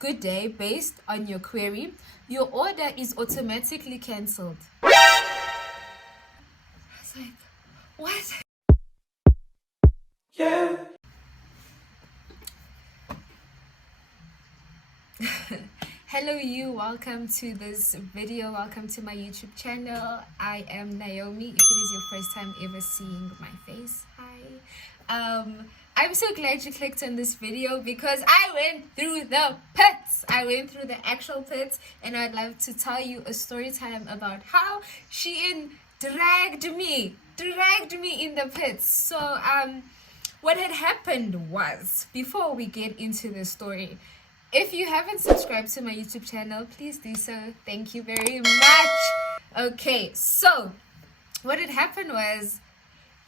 good day based on your query. Your order is automatically cancelled. I was like, what? Yeah. Hello you, welcome to this video, welcome to my YouTube channel. I am Naomi. If it is your first time ever seeing my face, hi. I'm so glad you clicked on this video because I went through the pits. I went through the actual pits, and I'd love to tell you a story time about how SHEIN dragged me in the pits. So what had happened was, before we get into the story, if you haven't subscribed to my YouTube channel, please do so. Thank you very much. Okay, so what had happened was,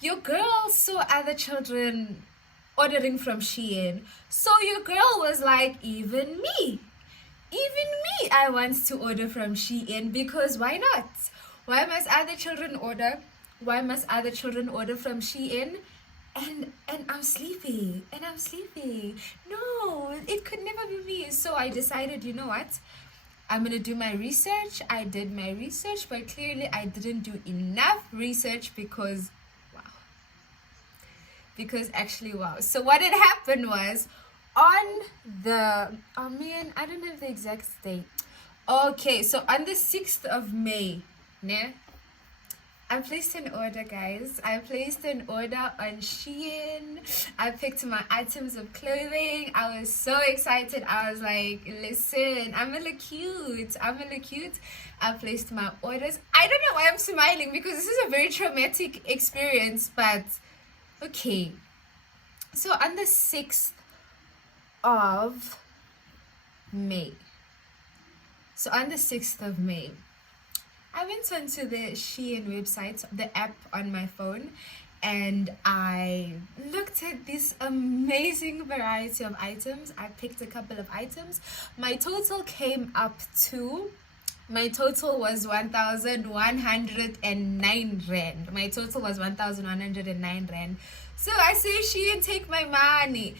your girl saw other children ordering from SHEIN. So your girl was like, even me, I want to order from SHEIN, because why not? Why must other children order? Why must other children order from SHEIN? And I'm sleepy. No, it could never be me. So I decided, you know what? I'm gonna do my research. I did my research, but clearly I didn't do enough research because wow. So what had happened was, on the, oh man, I don't have the exact date. Okay, so on the 6th of May, ne? I placed an order, guys. I placed an order on SHEIN. I picked my items of clothing. I was so excited. I was like, listen, I'm gonna look cute. I placed my orders. I don't know why I'm smiling, because this is a very traumatic experience, but okay. So on the 6th of May. I went onto the SHEIN website, the app on my phone, and I looked at this amazing variety of items. I picked a couple of items. My total was 1,109 rand. My total was 1,109 rand. So I say, SHEIN, take my money.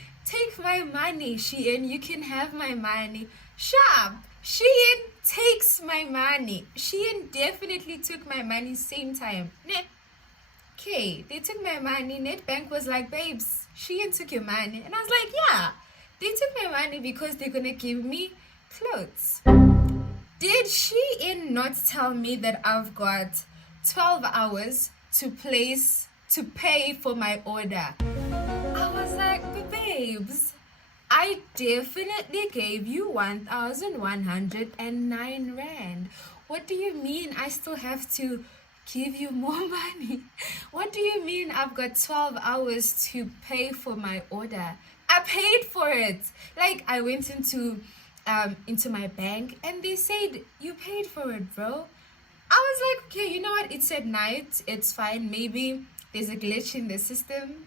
SHEIN, you can have my money. Sharp. SHEIN takes my money. SHEIN definitely took my money same time. Okay, they took my money. Nedbank was like, babes, SHEIN took your money. And I was like, yeah, they took my money because they're gonna give me clothes. Did SHEIN not tell me that I've got 12 hours to pay for my order? I was like, babes, I definitely gave you 1,109 rand. What do you mean I still have to give you more money? What do you mean I've got 12 hours to pay for my order? I paid for it. Like, I went into my bank and they said, you paid for it, bro. I was like, okay, you know what? It's at night. It's fine. Maybe there's a glitch in the system.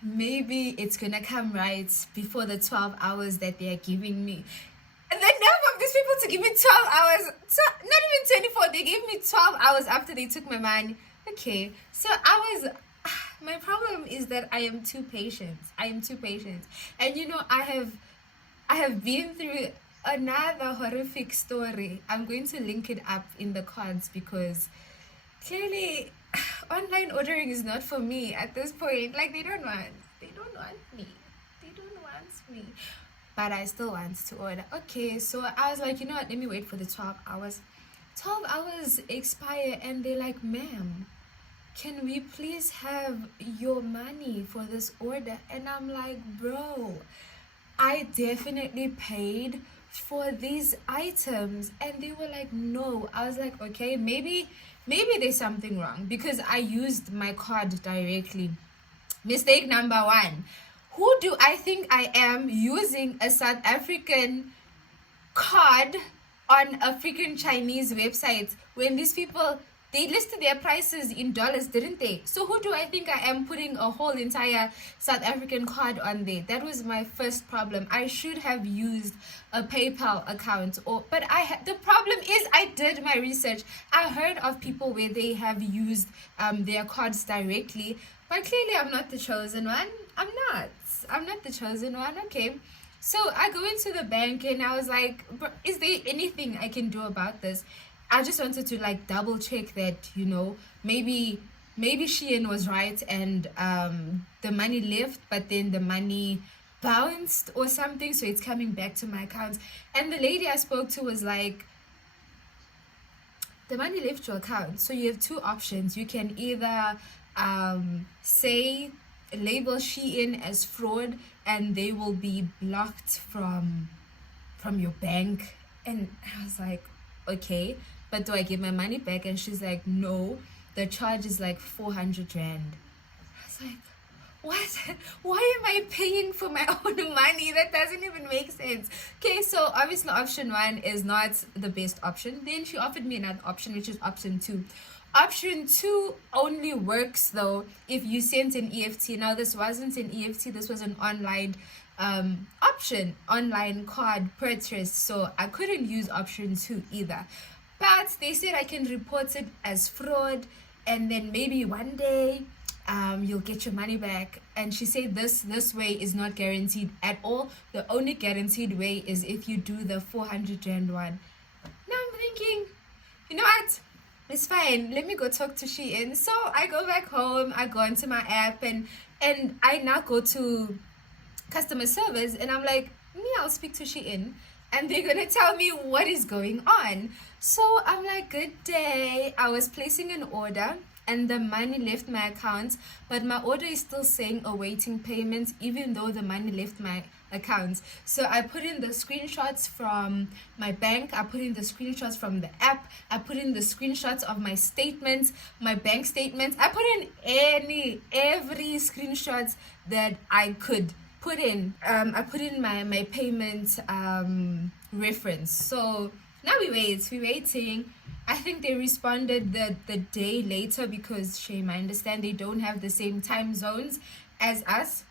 Maybe it's gonna come right before the 12 hours that they are giving me. And then enough of these people to give me 12 hours, not even 24, they gave me 12 hours after they took my money. Okay, so my problem is that I am too patient. And you know, I have been through another horrific story. I'm going to link it up in the cards, because clearly online ordering is not for me at this point. Like, they don't want me, but I still want to order. Okay, so I was like, you know what, let me wait for the 12 hours expire, and they're like, ma'am, can we please have your money for this order? And I'm like, bro, I definitely paid for these items. And they were like, no. I was like, okay, maybe there's something wrong, because I used my card directly. Mistake number 1. Who do I think I am, using a South African card on a freaking Chinese website, when these people, they listed their prices in dollars, didn't they? So who do I think I am, putting a whole entire South African card on there? That was my first problem. I should have used a PayPal account, but the problem is, I did my research. I heard of people where they have used their cards directly, but clearly I'm not the chosen one. I'm not the chosen one. Okay, So I go into the bank and I was like, is there anything I can do about this? I just wanted to like double check that, maybe Shein was right and the money left, but then the money bounced or something, so it's coming back to my account. And the lady I spoke to was like, the money left your account, so you have two options. You can either label Shein as fraud and they will be blocked from your bank. And I was like, okay, but do I get my money back? And she's like, no, the charge is like 400 rand. I was like, what? Why am I paying for my own money? That doesn't even make sense. Okay, so obviously option 1 is not the best option. Then she offered me another option, which is option 2. Option 2 only works though if you sent an EFT. Now this wasn't an EFT, this was an online option, online card purchase, so I couldn't use option 2 either. But they said I can report it as fraud, and then maybe one day you'll get your money back. And she said this way is not guaranteed at all. The only guaranteed way is if you do the 400 rand one. Now I'm thinking, you know what, it's fine, let me go talk to Shein. So I go back home, I go into my app, and I now go to customer service, and I'm like, I'll speak to Shein and they're gonna tell me what is going on. So I'm like, good day, I was placing an order and the money left my account, but my order is still saying awaiting payment even though the money left my account. So I put in the screenshots from my bank, I put in the screenshots from the app, I put in the screenshots of my statements, my bank statements, I put in every screenshot that I could put in. I put in my payment reference. So now we're waiting. I think they responded the day later because, shame, I understand they don't have the same time zones as us.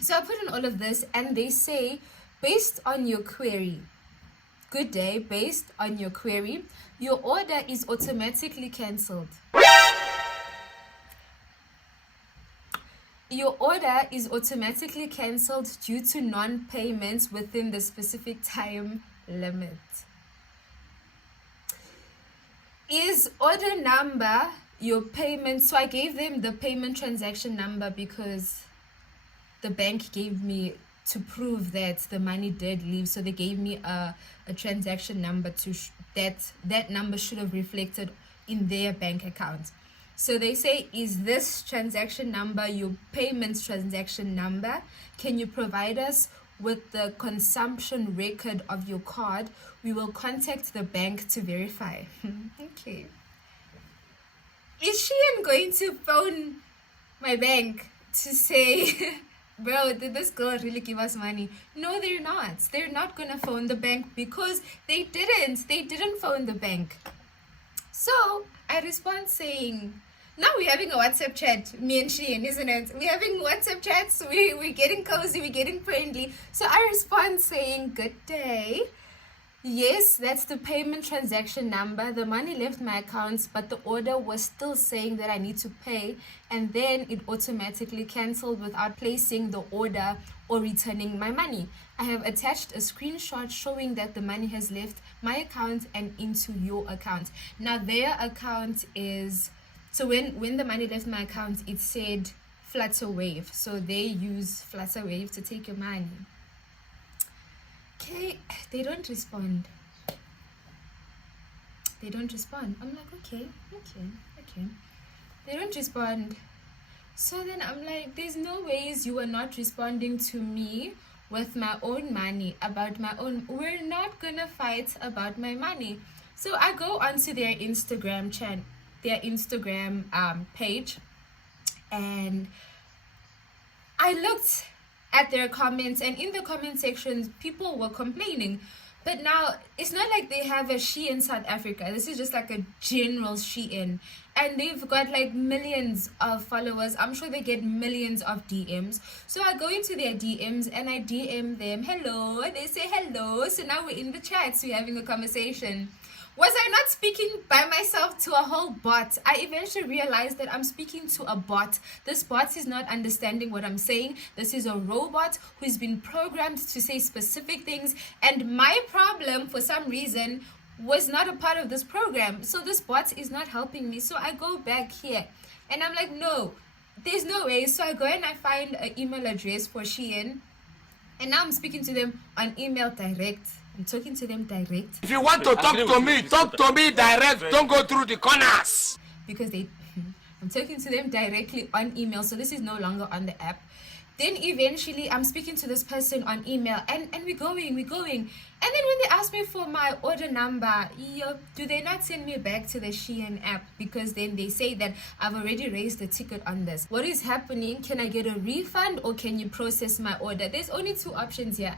So I put in all of this and they say, based on your query, good day, based on your query, your order is automatically cancelled. Your order is automatically cancelled due to non-payments within the specific time limit. Is order number your payment? So I gave them the payment transaction number because the bank gave me to prove that the money did leave. So they gave me a transaction number to that number should have reflected in their bank account. So they say, is this transaction number your payment transaction number? Can you provide us with the consumption record of your card? We will contact the bank to verify. Okay. Is Shein going to phone my bank to say, bro, did this girl really give us money? No, they're not. They're not going to phone the bank because they didn't phone the bank. So I respond saying, now we're having a WhatsApp chat, me and Shein, isn't it? We're having WhatsApp chats, we're getting cozy, we're getting friendly. So I respond saying, good day. Yes, that's the payment transaction number. The money left my account, but the order was still saying that I need to pay. And then it automatically cancelled without placing the order or returning my money. I have attached a screenshot showing that the money has left my account and into your account. Now their account is, so when the money left my account, it said Flutterwave. So they use Flutterwave to take your money. Okay, they don't respond. I'm like, okay. They don't respond. So then I'm like, there's no ways you are not responding to me with my own money, about my own. We're not gonna fight about my money. So I go onto their Instagram channel, their Instagram page, and I looked at their comments, and in the comment sections people were complaining. But now it's not like they have a Shein South Africa. This is just like a general Shein, and they've got like millions of followers. I'm sure they get millions of DMs. So I go into their DMs and I DM them, hello. They say hello. So now we're in the chats, we're having a conversation. Was I not speaking by myself to a whole bot? I eventually realized that I'm speaking to a bot. This bot is not understanding what I'm saying. This is a robot who's been programmed to say specific things, and my problem, for some reason, was not a part of this program. So this bot is not helping me. So I go back here and I'm like, no, there's no way. So I go and I find an email address for SHEIN, and now I'm speaking to them on email direct. I'm talking to them direct. If you want to talk to me direct. Don't go through the corners. Because I'm talking to them directly on email. So this is no longer on the app. Then eventually I'm speaking to this person on email, and we're going. And then when they ask me for my order number, do they not send me back to the SHEIN app? Because then they say that I've already raised the ticket on this. What is happening? Can I get a refund, or can you process my order? There's only two options here.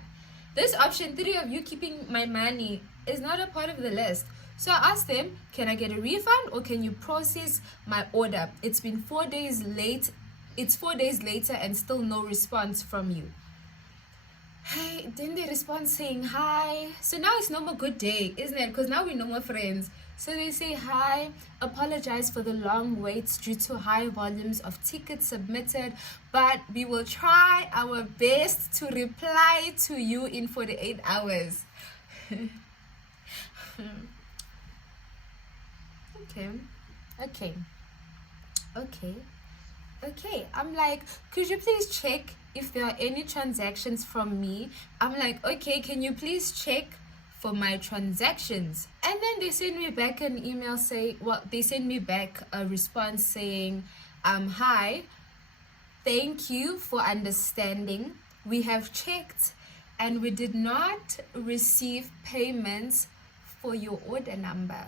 This option 3 of you keeping my money is not a part of the list. So I asked them, can I get a refund, or can you process my order? It's been 4 days late. It's 4 days later and still no response from you. Hey, then they respond saying hi. So now it's no more good day, isn't it? Because now we're no more friends. So they say hi, apologize for the long waits due to high volumes of tickets submitted, but we will try our best to reply to you in 48 hours. Okay, I'm like, could you please check if there are any transactions from me? I'm like, okay, can you please check for my transactions? And then they send me back an email they send me back a response saying, hi, thank you for understanding. We have checked and we did not receive payments for your order number.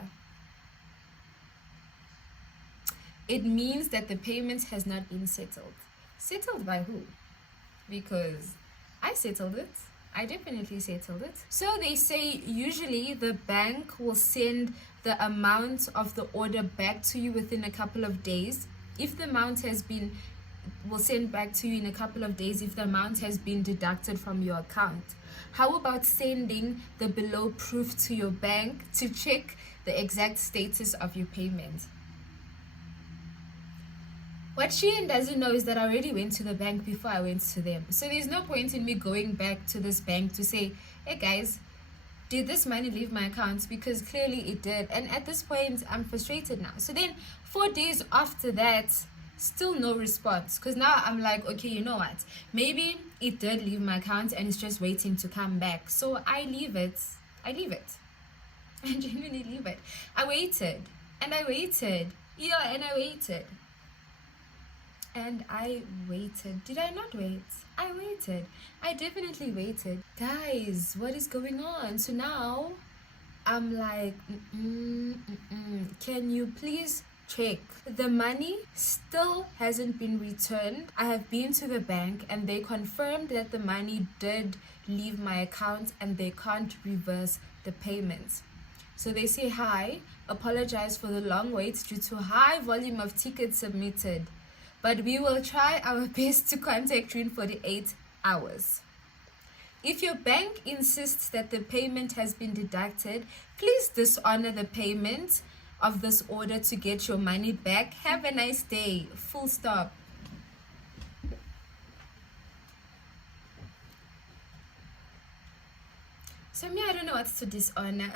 It means that the payment has not been settled. Settled by who? Because I settled it. I definitely settled it. So they say usually the bank will send the amount of the order back to you within a couple of days. If the amount will send back to you in a couple of days if the amount has been deducted from your account. How about sending the below proof to your bank to check the exact status of your payment? What SHEIN doesn't know is that I already went to the bank before I went to them. So there's no point in me going back to this bank to say, hey guys, did this money leave my account? Because clearly it did. And at this point, I'm frustrated now. So then 4 days after that, still no response. Because now I'm like, okay, you know what? Maybe it did leave my account and it's just waiting to come back. So I leave it. I genuinely leave it. I waited. And I waited. And I waited. Did I not wait? I waited. I definitely waited. Guys, what is going on? So now I'm like, can you please check? The money still hasn't been returned. I have been to the bank and they confirmed that the money did leave my account and they can't reverse the payments. So they say hi, apologize for the long wait due to high volume of tickets submitted, but we will try our best to contact you in 48 hours. If your bank insists that the payment has been deducted, please dishonor the payment of this order to get your money back. Have a nice day. Full stop. So me, I don't know what to dishonor.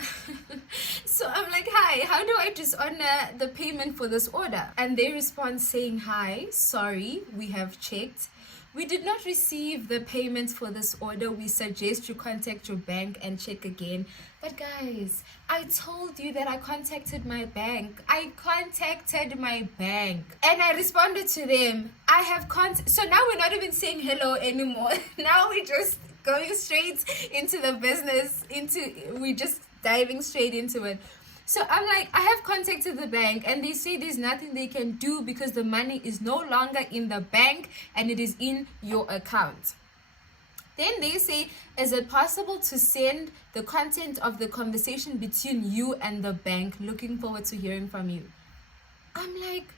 So I'm like, hi, how do I dishonor the payment for this order? And they respond saying, hi, sorry, we have checked. We did not receive the payment for this order. We suggest you contact your bank and check again. But guys, I told you that I contacted my bank. And I responded to them. So now we're not even saying hello anymore. Now we're just going straight into the business, we're just diving straight into it. So I'm like, I have contacted the bank and they say there's nothing they can do because the money is no longer in the bank and it is in your account. Then they say, is it possible to send the content of the conversation between you and the bank? Looking forward to hearing from you. I'm like,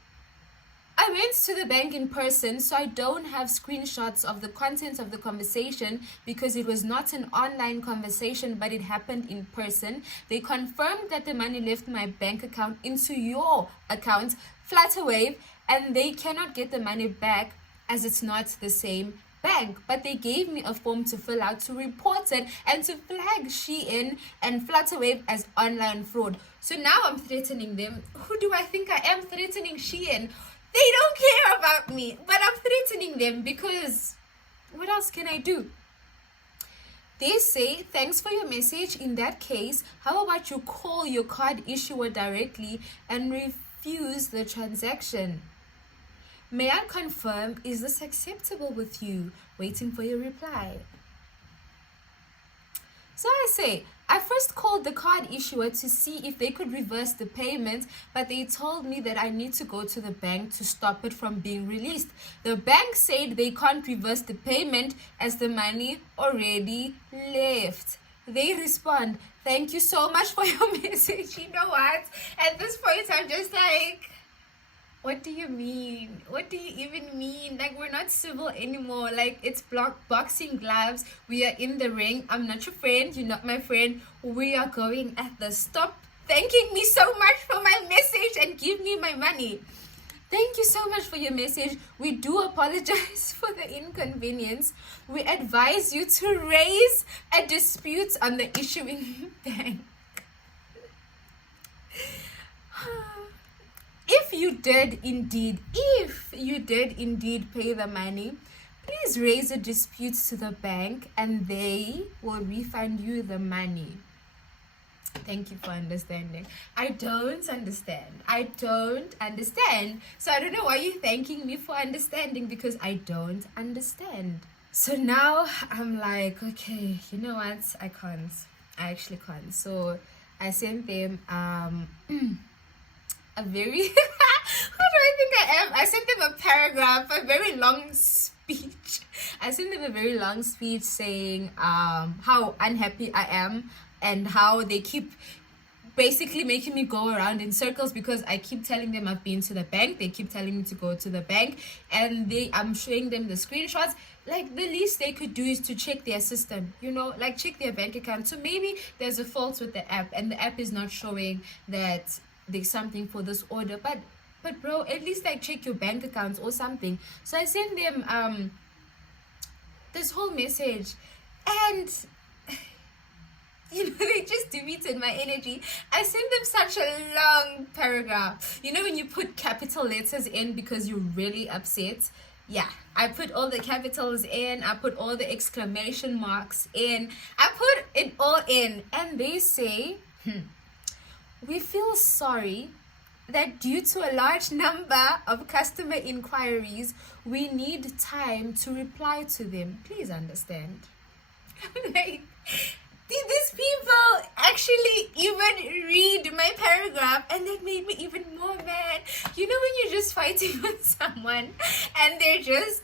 I went to the bank in person, so I don't have screenshots of the content of the conversation because it was not an online conversation, but it happened in person. They confirmed that the money left my bank account into your account, Flutterwave, and they cannot get the money back as it's not the same bank. But they gave me a form to fill out to report it and to flag SHEIN and Flutterwave as online fraud. So now I'm threatening them. Who do I think I am threatening SHEIN? They don't care about me, but I'm threatening them because what else can I do? They say, thanks for your message. In that case, how about you call your card issuer directly and refuse the transaction? May I confirm, is this acceptable with you? Waiting for your reply. So I say, I first called the card issuer to see if they could reverse the payment, but they told me that I need to go to the bank to stop it from being released. The bank said they can't reverse the payment as the money already left. They respond, thank you so much for your message. You know what? At this point, I'm just like, what do you mean? What do you even mean? Like, we're not civil anymore. Like, it's boxing gloves. We are in the ring. I'm not your friend. You're not my friend. We are going at the stop thanking me so much for my message and give me my money. Thank you so much for your message. We do apologize for the inconvenience. We advise you to raise a dispute on the issuing bank. If you did indeed pay the money, please raise a dispute to the bank and they will refund you the money. Thank you for understanding. I don't understand. So I don't know why you're thanking me for understanding, because I don't understand. So now I'm like, okay, you know what? I actually can't. So I sent them a very who do I think I am? I sent them a paragraph, a very long speech. I sent them a very long speech saying how unhappy I am and how they keep basically making me go around in circles because I keep telling them I've been to the bank. They keep telling me to go to the bank, and I'm showing them the screenshots. Like, the least they could do is to check their system, you know, like check their bank account. So maybe there's a fault with the app and the app is not showing that there's something for this order, but bro, at least like check your bank accounts or something. So I sent them this whole message, and you know, they just deleted my energy. I sent them such a long paragraph. You know, when you put capital letters in because you're really upset? Yeah, I put all the capitals in, I put all the exclamation marks in, I put it all in, and they say, we feel sorry that due to a large number of customer inquiries, we need time to reply to them. Please understand. Like, did these people actually even read my paragraph? And that made me even more mad. You know, when you're just fighting with someone and they're just,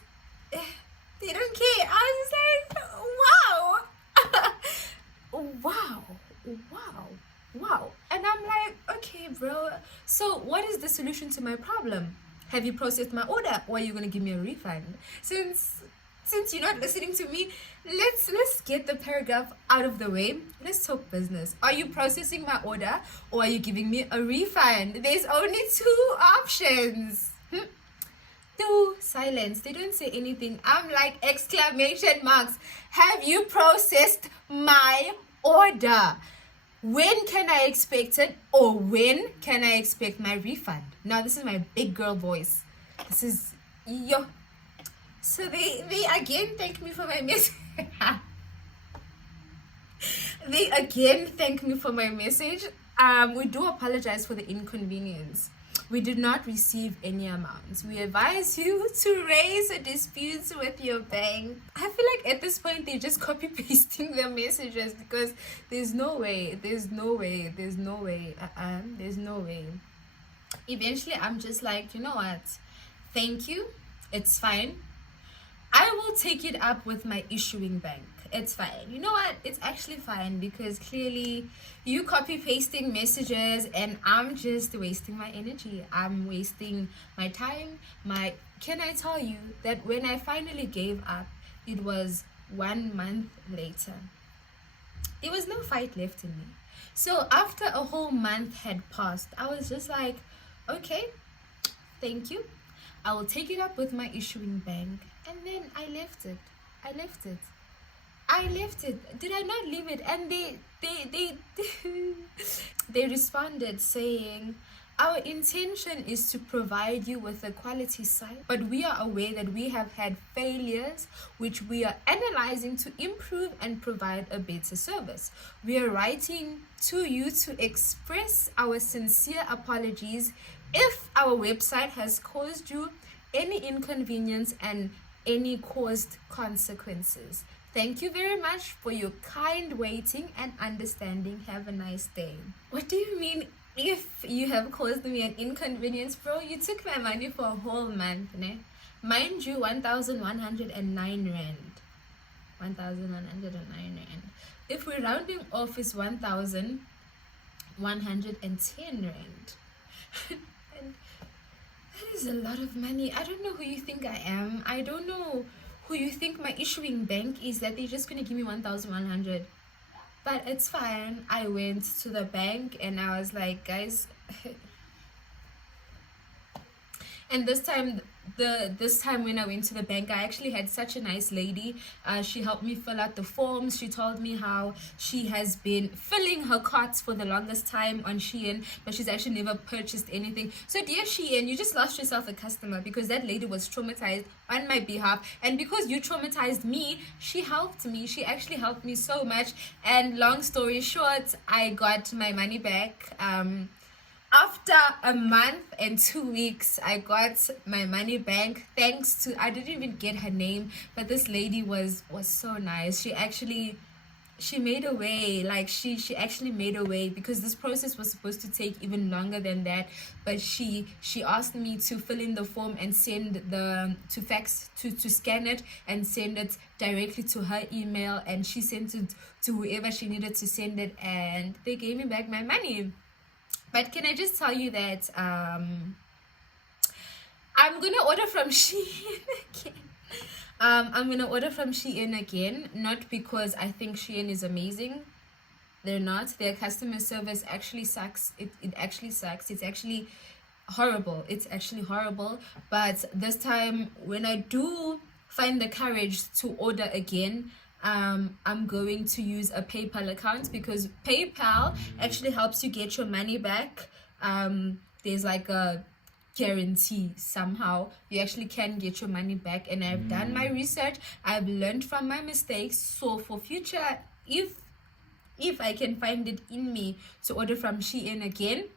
they don't care. I was just like, wow. And I'm like, okay, bro, so what is the solution to my problem? Have you processed my order, or are you going to give me a refund? Since you're not listening to me, let's get the paragraph out of the way. Let's talk business. Are you processing my order, or are you giving me a refund? There's only two options. No, silence. They don't say anything. I'm like, exclamation marks. Have you processed my order? When can I expect it, or when can I expect my refund? Now, this is my big girl voice. This is yo. So they again thank me for my message. They again thank me for my message. We do apologize for the inconvenience. We did not receive any amounts. We advise you to raise a dispute with your bank. I feel like at this point they're just copy pasting their messages, because there's no way. Eventually I'm just like, you know what? Thank you. It's fine. I will take it up with my issuing bank. it's fine. You know what? It's actually fine because clearly you copy pasting messages and I'm just wasting my energy. I'm wasting my time. Can I tell you that when I finally gave up, it was 1 month later. There was no fight left in me. So after a whole month had passed, I was just like, okay, thank you. I will take it up with my issuing bank. And then I left it. Did I not leave it? And they responded saying, our intention is to provide you with a quality site, but we are aware that we have had failures which we are analyzing to improve and provide a better service. We are writing to you to express our sincere apologies if our website has caused you any inconvenience and any caused consequences. Thank you very much for your kind waiting and understanding. Have a nice day. What do you mean if you have caused me an inconvenience, bro? You took my money for a whole month, ne? Mind you, 1,109 rand. 1,109 rand. If we're rounding off, is 1,110 rand. And that is a lot of money. I don't know who you think I am. I don't know who you think my issuing bank is, that they're just going to give me 1,100. But it's fine. I went to the bank and I was like, guys, and this time when I went to the bank, I actually had such a nice lady. She helped me fill out the forms. She told me how she has been filling her carts for the longest time on SHEIN, but she's actually never purchased anything. So dear SHEIN, you just lost yourself a customer because that lady was traumatized on my behalf, and because you traumatized me, she helped me. She actually helped me so much. And long story short, I got my money back. After a month and 2 weeks, I got my money back thanks to, I didn't even get her name, but this lady was so nice. She made a way. Like she actually made a way, because this process was supposed to take even longer than that. But she asked me to fill in the form and send to scan it and send it directly to her email, and she sent it to whoever she needed to send it, and they gave me back my money. But can I just tell you that I'm gonna order from SHEIN again. I'm gonna order from SHEIN again, not because I think SHEIN is amazing. They're not. Their customer service actually sucks. It actually sucks. It's actually horrible. But this time, when I do find the courage to order again, I'm going to use a PayPal account, because PayPal actually helps you get your money back. There's like a guarantee somehow you actually can get your money back, and I've done my research. I've learned from my mistakes, so for future, if I can find it in me to order from SHEIN again,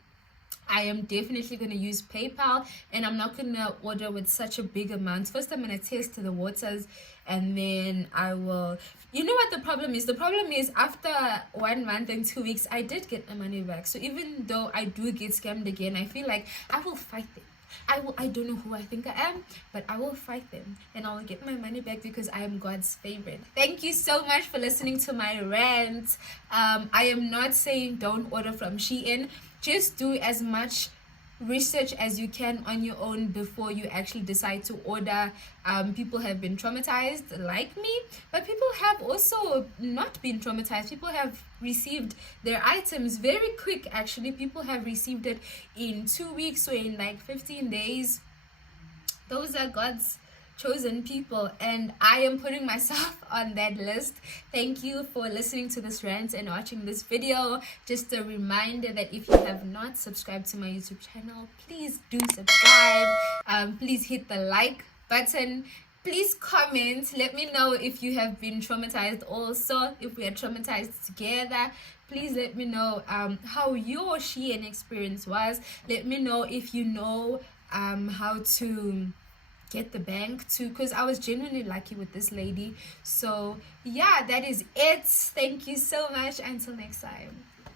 I am definitely going to use PayPal, and I'm not going to order with such a big amount. First, I'm going to test the waters, and then I will. You know what the problem is? The problem is after 1 month and 2 weeks, I did get my money back. So even though I do get scammed again, I feel like I will fight them. I don't know who I think I am, but I will fight them and I'll get my money back, because I am God's favorite. Thank you so much for listening to my rant. I am not saying don't order from SHEIN. Just do as much research as you can on your own before you actually decide to order. People have been traumatized like me, but people have also not been traumatized. People have received their items very quick. Actually, people have received it in 2 weeks or in like 15 days. Those are God's chosen people, and I am putting myself on that list. Thank you for listening to this rant and watching this video. Just a reminder that if you have not subscribed to my YouTube channel, please do subscribe. Please hit the like button. Please comment. Let me know if you have been traumatized also, if we are traumatized together. Please let me know how your SHEIN experience was. Let me know if you know how to get the bank too, because I was genuinely lucky with this lady. So yeah, that is it. Thank you so much. Until next time.